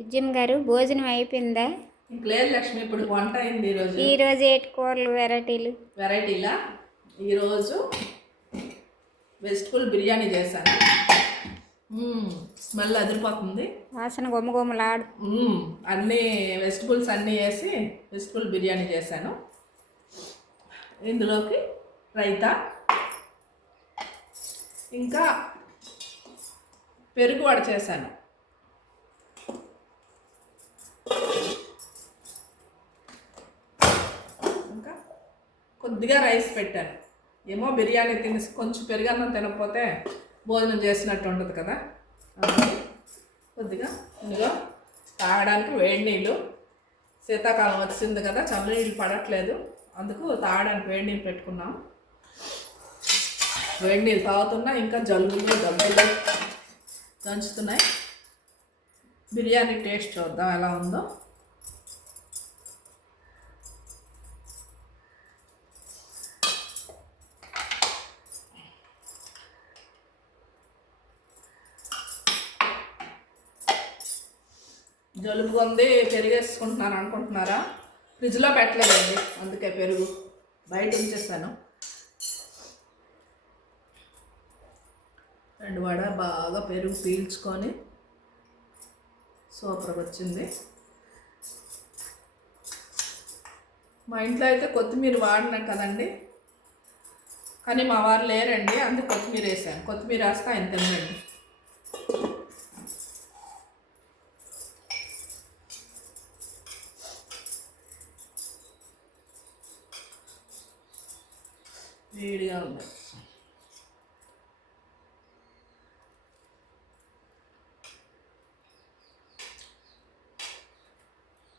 ఉజ్జన్ గారు భోజనం అయిపోయిందా? లేదు లక్ష్మి, ఇప్పుడు వంట అయింది. ఈరోజు ఏటి కూరలు వెరైటీలా ఈరోజు వెజిటబుల్ బిర్యానీ చేశాను. స్మెల్ అదిరిపోతుంది, వాసన గుమ్మగుమ్మలాడు. అన్ని వెజిటబుల్స్ అన్నీ వేసి వెజిటబుల్ బిర్యానీ చేశాను. ఇందులోకి రైతా, ఇంకా పెరుగు వడ చేశాను. ఇంకా కొద్దిగా రైస్ పెట్టాను. ఏమో బిర్యానీ తినేసి కొంచెం పెరుగన్నం తినకపోతే భోజనం చేసినట్టు ఉండదు కదా. కొద్దిగా ఇందులో తాగడానికి వేడి నీళ్ళు, శీతాకాలం వచ్చింది కదా, చల్ల నీళ్ళు పడట్లేదు, అందుకు తాగడానికి వేడి నీళ్ళు పెట్టుకున్నాం. వేడి నీళ్ళు తాగుతున్నా, ఇంకా జలుబులు దెబ్బలు దంచుతున్నాయి. బిర్యానీ టేస్ట్ చూద్దాం ఎలా ఉందో. జలుబు ఉంది, పెరిగేసుకుంటున్నాను అనుకుంటున్నారా? ఫ్రిడ్జ్లో పెట్టలేదండి, అందుకే పెరుగు బయట ఉంచేస్తాను. రెండు వడ బాగా పెరుగు పీల్చుకొని సూపర్గా వచ్చింది. మా ఇంట్లో అయితే కొత్తిమీర వాడినా కదండి, కానీ మా వారు లేరండి, అందుకు కొత్తిమీర వేసాను. కొత్తిమీర వేస్తే ఆయన తినండి. వేడిగా ఉంది.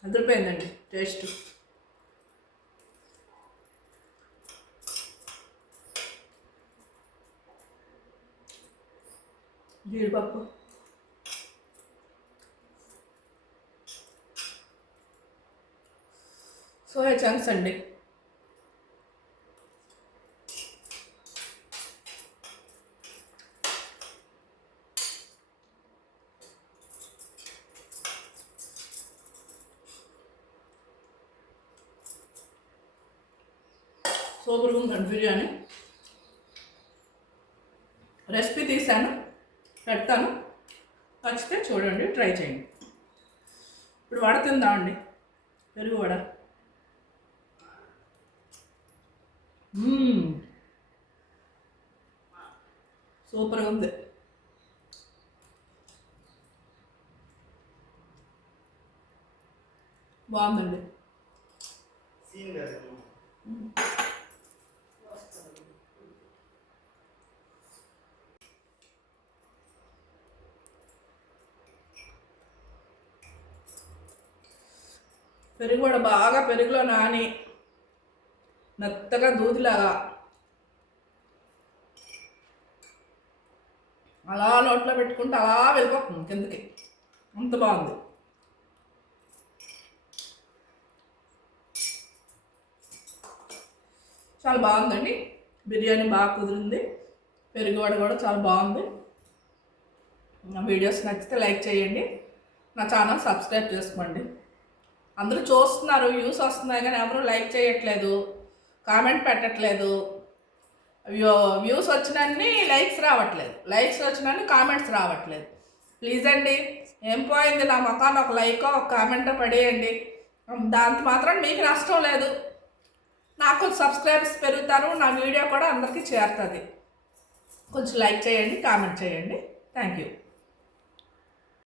అదిరిపోయిందండి టేస్ట్. జీడిపప్పు, సోయా చంక్స్ అండి. సూపర్గా ఉందండి బిర్యానీ. రెసిపీ తీసాను, పెడతాను, నచ్చితే చూడండి, ట్రై చేయండి. ఇప్పుడు వడ తిందామండి, పెరుగు వడ. సూపర్గా ఉంది. బాగుందండి. పెరుగు కూడా బాగా పెరుగులో నాని మెత్తగా దూదిలాగా అలా నోట్లో పెట్టుకుంటే అలా వెళ్ళిపోతుంది కిందకి, అంత బాగుంది. చాలా బాగుందండి బిర్యానీ, బాగా కుదిరింది. పెరుగు వడ కూడా చాలా బాగుంది. నా వీడియోస్ నచ్చితే లైక్ చేయండి, నా ఛానల్ సబ్స్క్రైబ్ చేసుకోండి. అందరూ చూస్తున్నారు, వ్యూస్ వస్తున్నాయి, కానీ ఎవరు లైక్ చేయట్లేదు, కామెంట్ పెట్టట్లేదు. వ్యూస్ వచ్చినన్ని లైక్స్ రావట్లేదు, లైక్స్ వచ్చినన్ని కామెంట్స్ రావట్లేదు. ప్లీజ్ అండి, ఏం పోయింది, నా మొఖాన్ని ఒక లైకో ఒక కామెంటో పడేయండి. దాంతో మాత్రం మీకు నష్టం లేదు, నాకు సబ్స్క్రైబర్స్ పెరుగుతారు, నా వీడియో కూడా అందరికీ చేరుతుంది. కొంచెం లైక్ చేయండి, కామెంట్ చేయండి. Thank you.